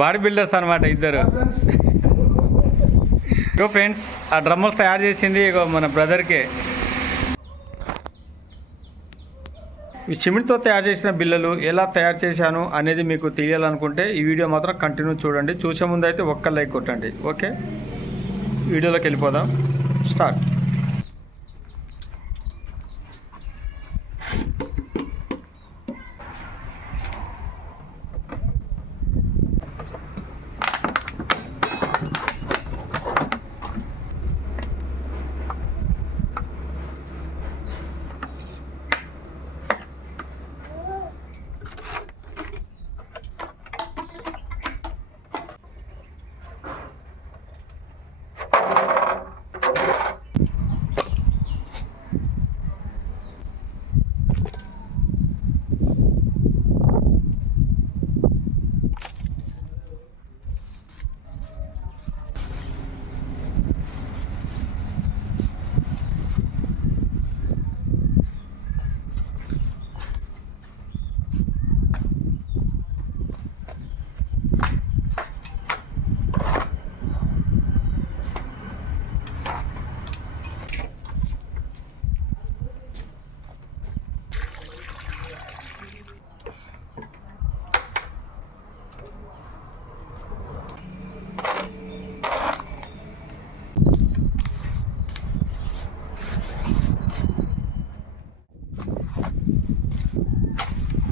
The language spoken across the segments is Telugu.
బాడీ బిల్డర్స్ అనమాట ఇద్దరు. ఇగో ఫ్రెండ్స్ ఆ డ్రమ్మర్స్ తయారు చేసింది ఇగో మన బ్రదర్కే ఈ సిమెంట్తో తయారు చేసిన బిల్లలు ఎలా తయారు చేశాను అనేది మీకు తెలియాలనుకుంటే ఈ వీడియో మాత్రం కంటిన్యూ చూడండి. చూసే ముందు అయితే ఒక్క లైక్ కొట్టండి. ఓకే? వీడియోలోకి వెళ్ళిపోదాం. స్టార్ట్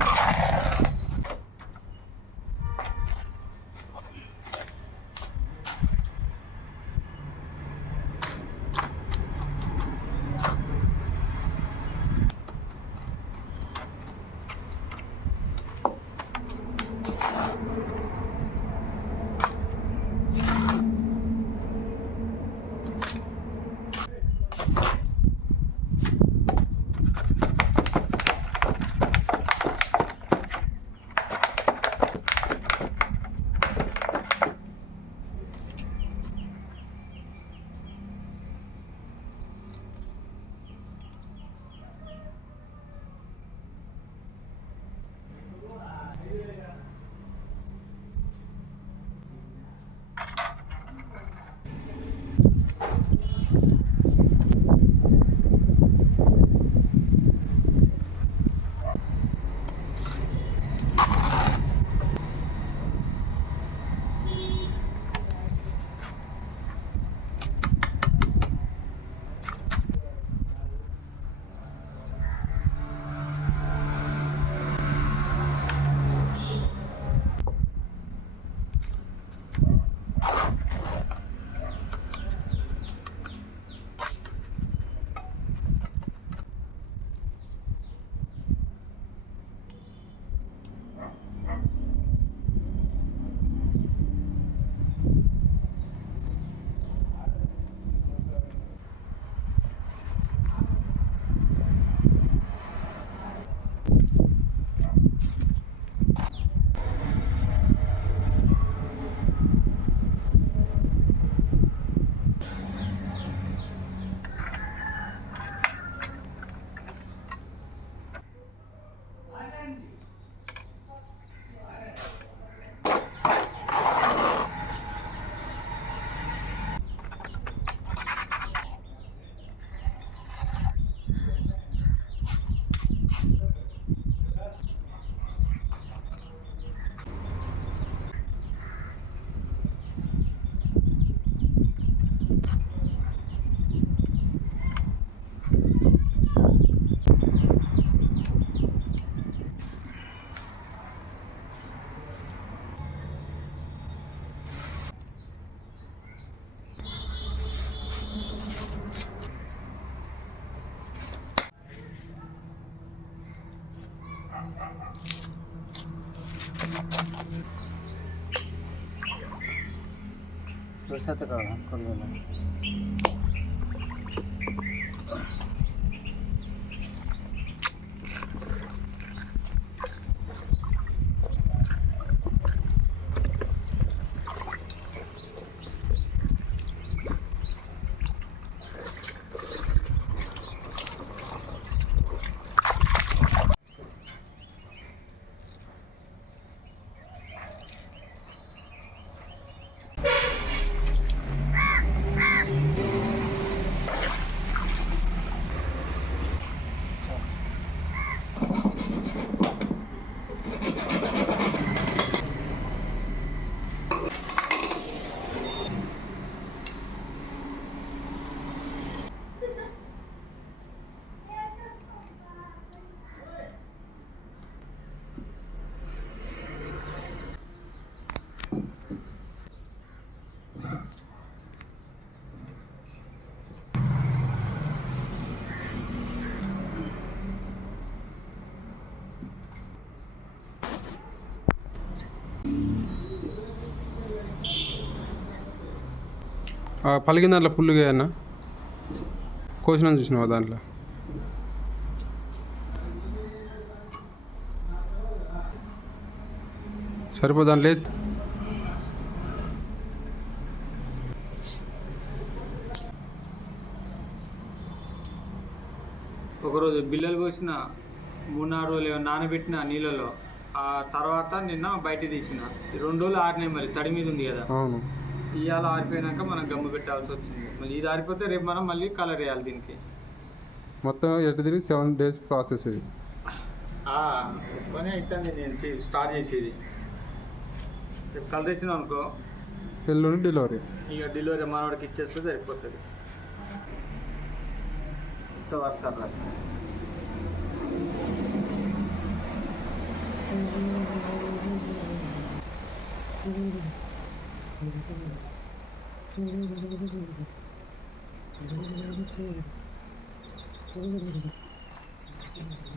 ああ。সাথে করবে না। ఆ పలికిన దాంట్లో పుల్లుగా అన్న. కోసిన చూసినావా దాంట్లో? సరిపో దాంట్లో లేదు ఒకరోజు బిల్లలు పోసిన మూడు నాలుగు రోజులు నానబెట్టిన నీళ్ళలో ఆ తర్వాత నిన్న బయట తీసిన. రెండు రోజులు ఆరినాయి మరి తడి మీద ఉంది కదా. అవును. ఇవాళ ఆరిపోయినాక మనం గమ్ము పెట్టాల్సి వచ్చింది. మళ్ళీ ఇది ఆరిపోతే రేపు మనం మళ్ళీ కలర్ వేయాలి దీనికి. మొత్తం ఎటు తిరిగి సెవెన్ డేస్ ప్రాసెస్ ఇది. పని అవుతుంది నేను స్టార్ట్ చేసేది. రేపు కలర్ వేసినాం అనుకో. ఎల్లుండి డెలివరీ. ఇక డెలివరీ మనవాడికి ఇచ్చేస్తే సరిపోతుంది. స్టవ్ వస్తారా Thank you.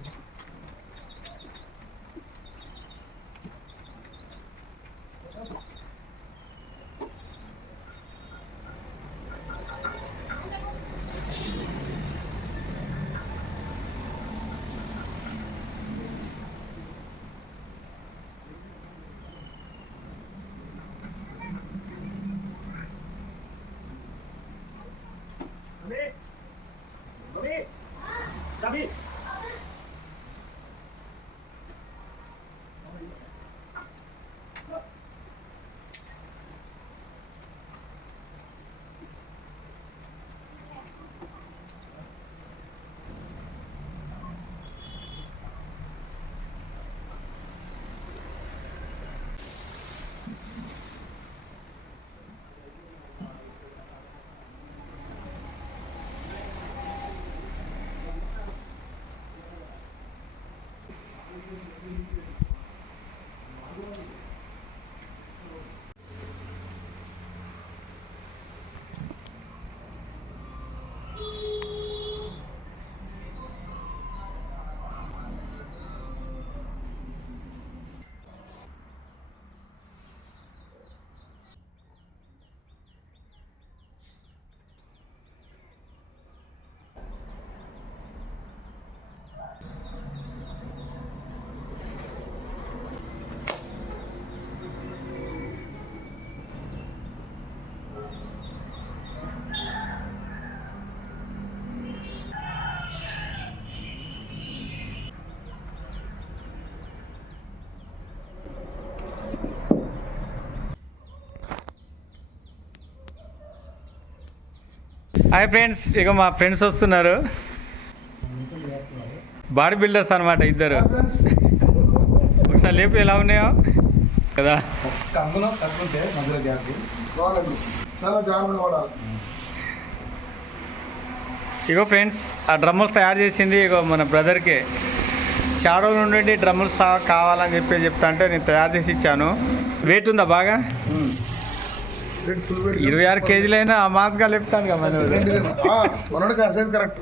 హాయ్ ఫ్రెండ్స్ ఇక మా ఫ్రెండ్స్ వస్తున్నారు. బాడీ బిల్డర్స్ అనమాట ఇద్దరు. ఒకసారి లేపు ఎలా ఉన్నాయో? కదా? ఇగో ఫ్రెండ్స్ ఆ డ్రమ్ములు తయారు చేసింది ఇగో మన బ్రదర్కి. రోజుల నుండి డ్రమ్ములు సా కావాలని చెప్పి చెప్తా అంటే నేను తయారు చేసి ఇచ్చాను. వెయిట్ ఉందా బాగా? ఇరవై ఆరు కేజీలైనా ఆ మాత్గా లేపుతాను కదా మన మనోడికి కరెక్ట్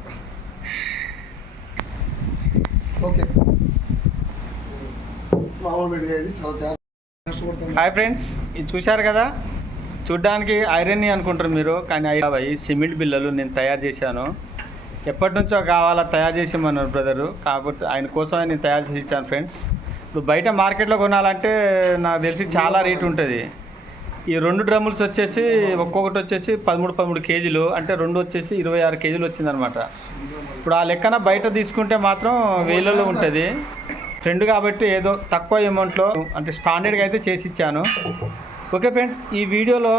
ఓకే హాయ్ ఫ్రెండ్స్ ఇది చూశారు కదా? చూడ్డానికి ఐరన్ అనుకుంటారు మీరు కానీ అవి సిమెంట్ బిల్లలు నేను తయారు చేశాను. ఎప్పటి నుంచో కావాలా తయారు చేసి మన బ్రదరు. కాకపోతే ఆయన కోసం నేను తయారు చేసి ఇచ్చాను ఫ్రెండ్స్ ఇప్పుడు బయట మార్కెట్లో కొనాలంటే నాకు తెలిసి చాలా రేట్ ఉంటుంది. ఈ రెండు డ్రమ్ముల్స్ వచ్చేసి ఒక్కొక్కటి వచ్చేసి పదమూడు పదమూడు కేజీలు అంటే రెండు వచ్చేసి ఇరవై ఆరు కేజీలు వచ్చిందనమాట ఇప్పుడు ఆ లెక్కన బయట తీసుకుంటే మాత్రం వేలలో ఉంటుంది. ఫ్రెండ్ కాబట్టి ఏదో తక్కువ అమౌంట్లో అంటే స్టాండర్డ్గా అయితే చేసి ఇచ్చాను. ఓకే ఫ్రెండ్స్ ఈ వీడియోలో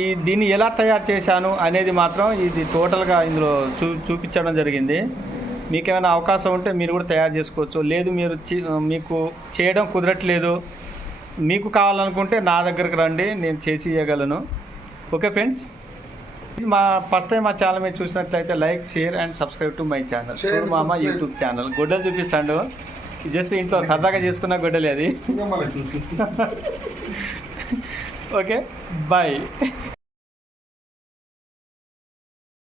ఈ దీన్ని ఎలా తయారు చేశాను అనేది మాత్రం ఇది టోటల్గా ఇందులో చూ చూపించడం జరిగింది. మీకు ఏమైనా అవకాశం ఉంటే మీరు కూడా తయారు చేసుకోవచ్చు. లేదు మీరు మీకు చేయడం కుదరట్లేదు మీకు కావాలనుకుంటే నా దగ్గరకు రండి నేను చేసి ఇవ్వగలను ఓకే ఫ్రెండ్స్ మా ఫస్ట్ టైం మా ఛానల్ మీరు చూసినట్లయితే like share and subscribe to my channel చూడు మామ. యూట్యూబ్ ఛానల్ గొడ్డలు చూపిస్తాడు. జస్ట్ ఇంట్లో సరదాగా చేసుకున్న గొడ్డలే అది ఓకే బాయ్